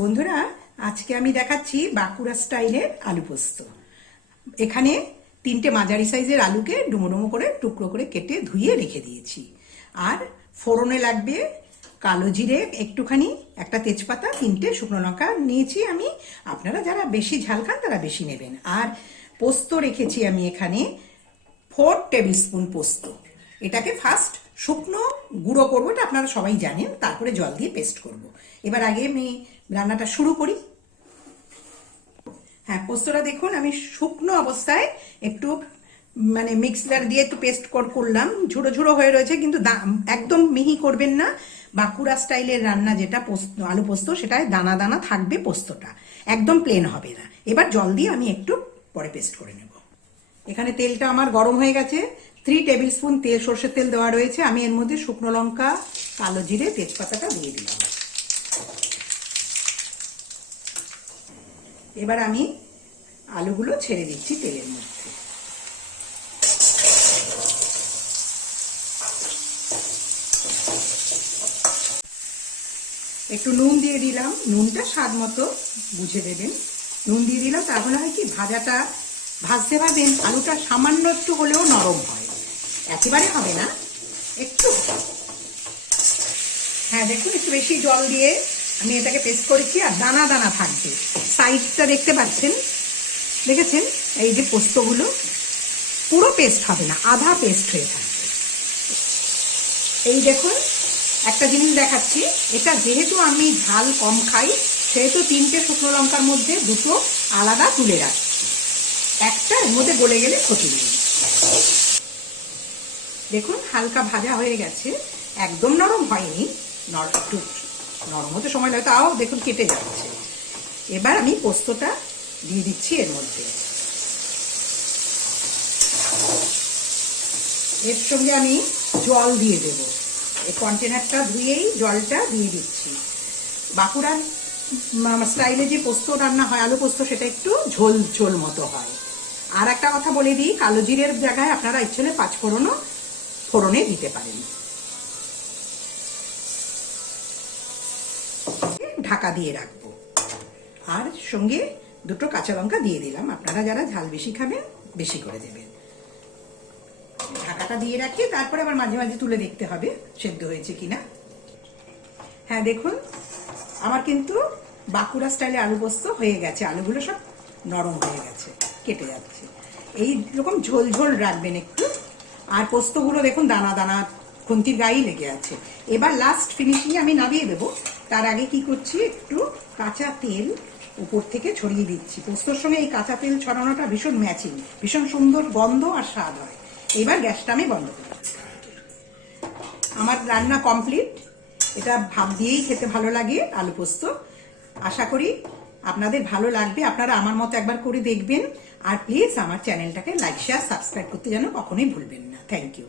বন্ধুরা, আজকে আমি দেখাচ্ছি বাঁকুড়া স্টাইলের আলু পোস্ত। এখানে তিনটে মাঝারি সাইজের আলুকে ডুমো ডুমো করে, টুকরো করে কেটে ধুয়ে রেখে দিয়েছি। আর ফোড়নে লাগবে কালো জিরে, একটুখানি, একটা তেজপাতা, তিনটে শুকনো লঙ্কা নিয়েছি আমি। আপনারা যারা বেশি ঝাল খান, তারা বেশি নেবেন। আর পোস্ত রেখেছি আমি এখানে ফোর টেবিল স্পুন পোস্ত। এটাকে ফার্স্ট শুকনো গুঁড়ো করব, এটা আপনারা সবাই জানেন, তারপরে জল দিয়ে পেস্ট করব। এবার আগে আমি রান্নাটা শুরু করি। হ্যাঁ পোস্তটা দেখুন, আমি শুকনো অবস্থায় একটু মানে মিক্সচার দিয়ে একটু পেস্ট করলাম। ঝুড়ো ঝুড়ো হয়ে রয়েছে, কিন্তু একদম মিহি করবেন না। বাঁকুড়া স্টাইলের রান্না যেটা পোস্ত, আলু পোস্ত, সেটায় দানা দানা থাকবে পোস্তটা। একদম প্লেন হবে না। এবার জল দিয়ে আমি একটু পরে পেস্ট করে নেব। এখানে তেলটা আমার গরম হয়ে গেছে। থ্রি টেবিল স্পুন তেল, সর্ষের তেল দেওয়া রয়েছে। আমি এর মধ্যে শুকনো লঙ্কা, কালো জিরে, তেজপাতাটা দিয়ে দিলাম। এবার আমি আলুগুলো ছেড়ে দিচ্ছি তেলের মধ্যে। একটু নুন দিয়ে দিলাম। নুনটা স্বাদ মতো বুঝে দেবেন। নুন দিয়ে দিলাম তাহলে হয় কি, ভাজাটা ভাজতে ভাজবেন আলুটা সামান্য একটু হলেও নরম হয়। একেবারে হবে না, একটু হ্যাঁ দেখুন, একটু বেশি জল দিয়ে আমি এটাকে পেস্ট করেছি আর দানা দানা থাকবে। সাইডটা দেখতে পাচ্ছেন? দেখেছেন? এই যে পোস্তগুলো, পুরো পেস্ট হবে না, আধা পেস্ট হয়ে থাকবে। এই দেখুন, একটা জিনিস দেখাচ্ছি। এটা যেহেতু আমি ঝাল কম খাই, সেহেতু তিনটে শুকনো লঙ্কার মধ্যে দুটো আলাদা তুলে রাখছি। একটা এর মধ্যে গলে গেলে ক্ষতি নেই। দেখুন, হালকা ভাজা হয়ে গেছে। একদম নরম হয়নি। নর- একটু নরম হতে সময় লাগে, তাও দেখুন কেটে যাচ্ছে। এবার আমি পোস্তটা দিয়ে দিচ্ছি এর মধ্যে। এর সঙ্গে আমি জল দিয়ে দেব। এই কন্টেনারটা ধুয়েই জলটা দিয়ে দিচ্ছি। বাঁকুড়ার স্টাইলে যে পোস্ত রান্না হয়, আলু পোস্ত, সেটা একটু ঝোল ঝোল মতো হয়। আর একটা কথা বলে দিই, কালো জিরের জায়গায় আপনারা ইচ্ছে পাঁচ ফোড়নও ফোড়নে দিতে পারেন। ঢাকা দিয়ে রাখব। আর সঙ্গে দুটো কাঁচা লঙ্কা দিয়ে দিলাম। আপনারা যারা ঝাল বেশি খাবেন, বেশি করে দেবেন। ঢাকাটা দিয়ে রাখি, তারপরে আবার মাঝে মাঝে তুলে দেখতে হবে, সেদ্ধ হয়েছে কিনা। হ্যাঁ দেখুন, আমার কিন্তু বাঁকুড়া স্টাইলে আলু পোস্ত হয়ে গেছে। আলুগুলো সব নরম হয়ে গেছে, কেটে যাচ্ছে। এই রকম ঝোল ঝোল রাখবেন একটু। আর পোস্তগুলো দেখুন, দানা দানা খুন্তির গায়েই লেগে আছে। এবার লাস্ট ফিনিশিং আমি নামিয়ে দেবো। তার আগে কি করছি, একটু কাঁচা তেল উপর থেকে ছড়িয়ে দিচ্ছি। পোস্তর সঙ্গে এই কাঁচা তেল ছড়ানোটা ভীষণ ম্যাচিং ভীষণ সুন্দর গন্ধ আর স্বাদ হয়। এবার গ্যাসটা আমি বন্ধ করি। আমার রান্না কমপ্লিট এটা ভাব দিয়েই খেতে ভালো লাগে, আলু পোস্ত। আশা করি আপনাদের ভালো লাগবে। আপনারা আমার মতো একবার করে দেখবেন। আর প্লিজ আমার চ্যানেলটাকে লাইক শেয়ার সাবস্ক্রাইব করতে যেন কখনোই ভুলবেন না। Thank you